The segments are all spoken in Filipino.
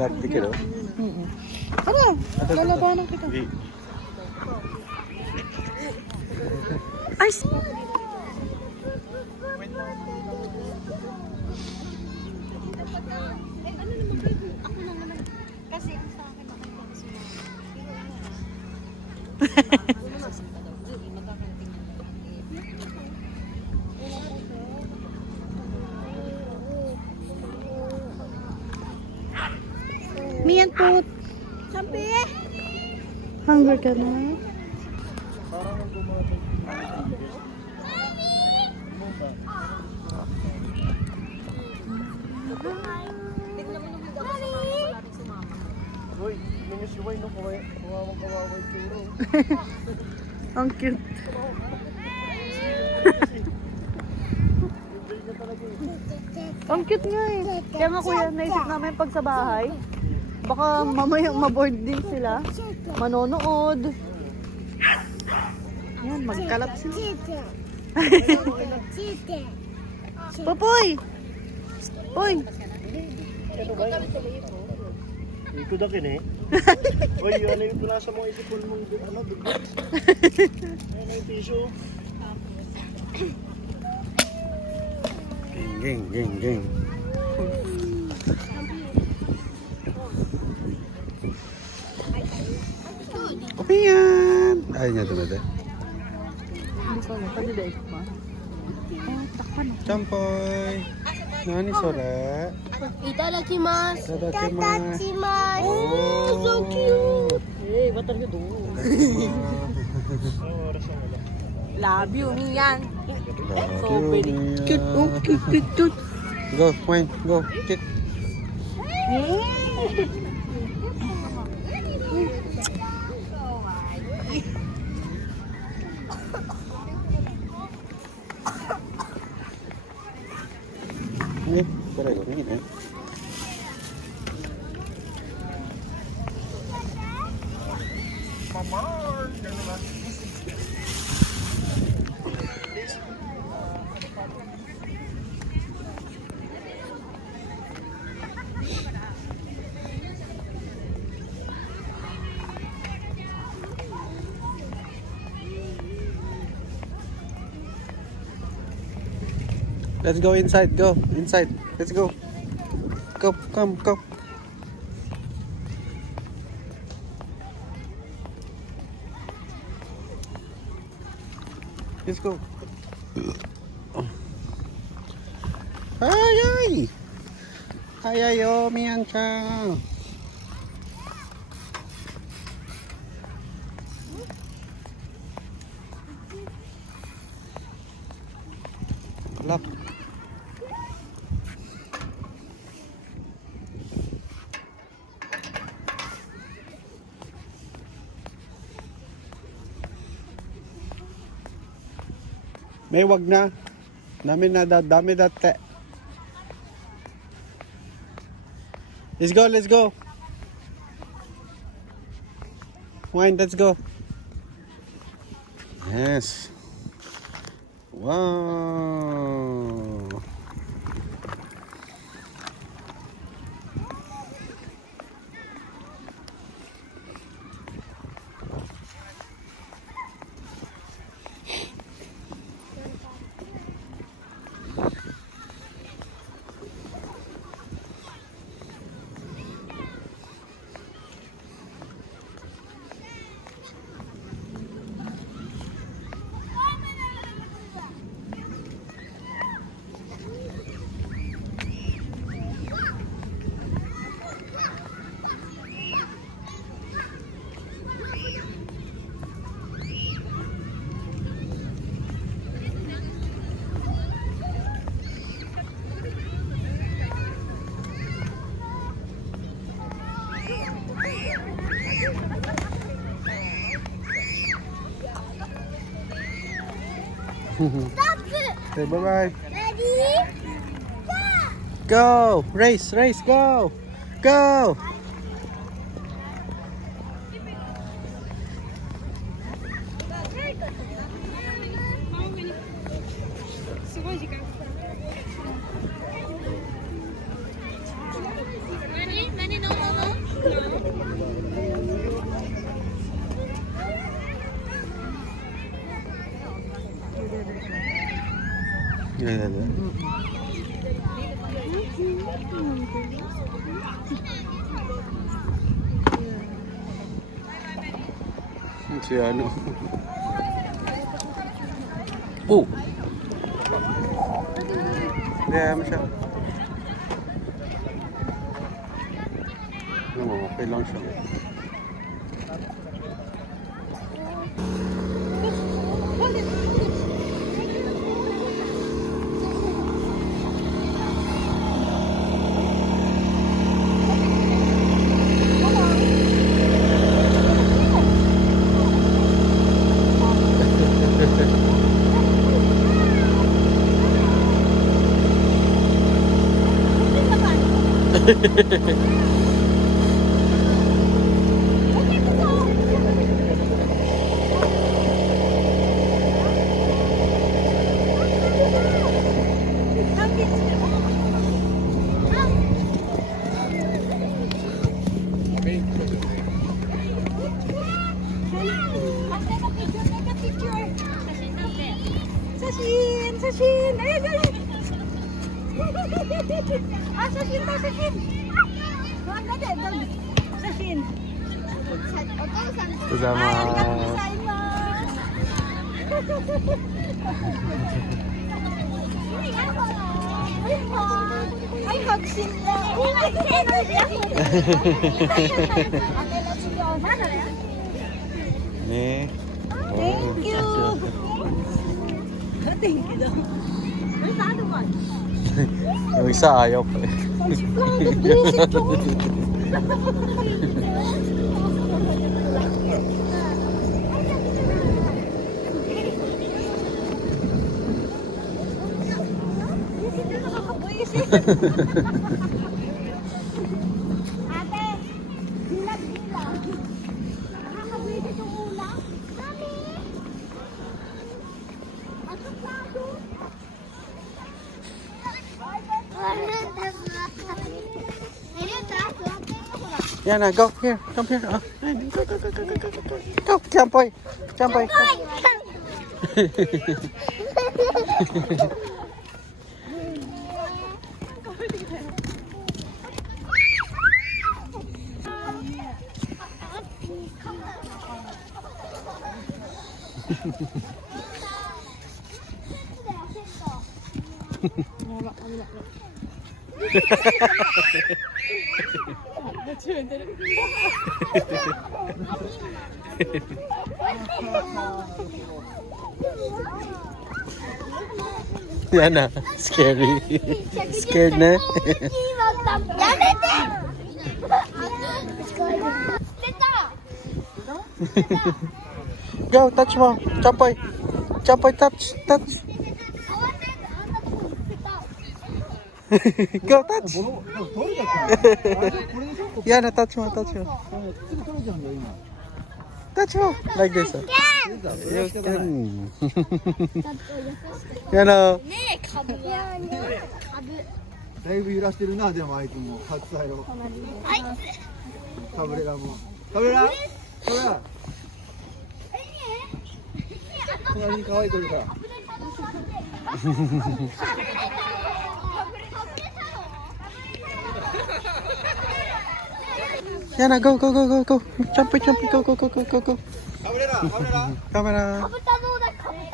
Lagdi ka daw? Tara, lalabanan kita. Ay! Kasi sa akin Miyan po. Sampi! Hunger ka na? Tignan mo nung higa ko sa mama, wala rin sumama. Uy, minisiway no, kawawang turo. Ang cute. Ang cute nga eh. Kaya nga kuya, naisip namin pag sa bahay, baka mamayang maboard din sila. Manonood. Yan, magkalap sila. Popoy! Poy! Ito da kin eh. Uy, ano yung pinasa mong isipon mong ano, dugo? Ano yung piso? Ging. Okay yan. Ayaw niya tumada. Hindi ko alam, padidaig pa. Takpan ako. Champoy. Nani sora? Itadakimasu! Itadakimasu. Oh, so cute! Eh, ba't talaga doon? Love you, Miyan. So very cute. Oh, cute. Go, wine, go, kick. Ini, pare ko ini. Let's go inside. Go inside. Let's go. Come. Let's go. Ay, oh, Miyan-chan. Lap. May wag na. Dami dati. Let's go. Wine, let's go. Yes. Wow. Okay, bye-bye. Ready? Go! Race, go! Go! 네네네. Si ano. Oh! Kaya mo siya. Ano mo, okay lang siya. Sasin! Sasin! Ayan, ayan! Ah, sasin daw, sasin! Doon ka din, doon. Sasin! Kasama. Sa inyo! Ay, hagsin lang! Ne. Thank you! Thank you daw. Where's the other one? Yung isa ayaw pa eh. Ate, dilag-dilag. Nakakabuisit yung ulam. Dami. Ang suplado. Yana, go here. Come here. Oh. Go, go, go, go, go, go, go. Go, jump boy. Jump boy. Yana, scary. Scared na. Go, touch mo. Jump boy. Jump boy, touch. Touch. Go, touch. Yana, touch mo, touch mo. Touch mo. Like this. Oh. You can. Yana. だいぶ揺らしてるな、でもアイくんも初サイロ。カブレラも。カブレラ。カブレラ。隣に可愛い子いるから。Yana, go, go, go, go, go. Jump, jump, go, go, go, go, go, go. カブレラ、カブレラ。 Camera.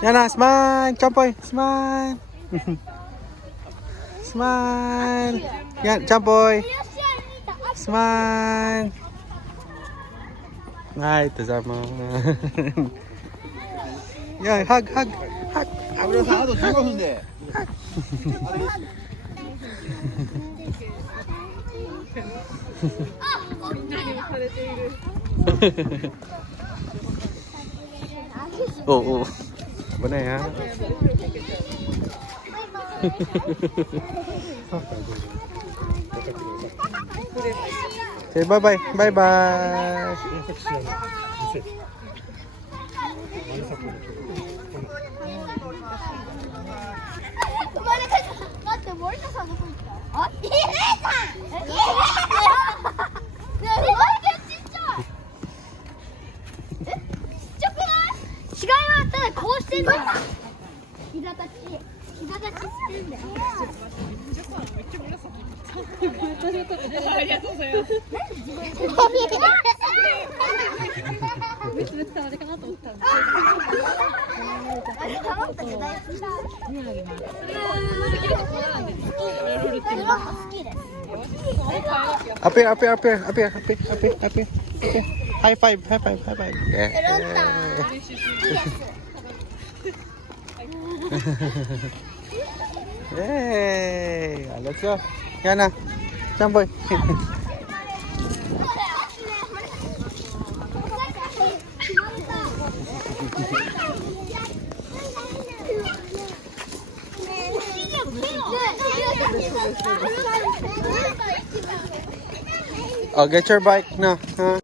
Yana, smile. Jump, boy. Smile. Smile. Yan, jump, boy. Smile. Ay, tazama. Yan, hug, hug, hug. カブレラさん、あと15分で。Oo. Ba na yan? Say bye-bye. Bye-bye. 待って、森田さんどこ行ったあ、イレさんイレさんちっちゃいちっちゃくない違いますただこうしてんの膝立ち膝 Up here, up here, up here, up here, up here, up here, up here. Okay. High five, high five, high five. Yeah. Yay! Let's go. Yan na. Chamboy. Oh, get your bike na. Huh?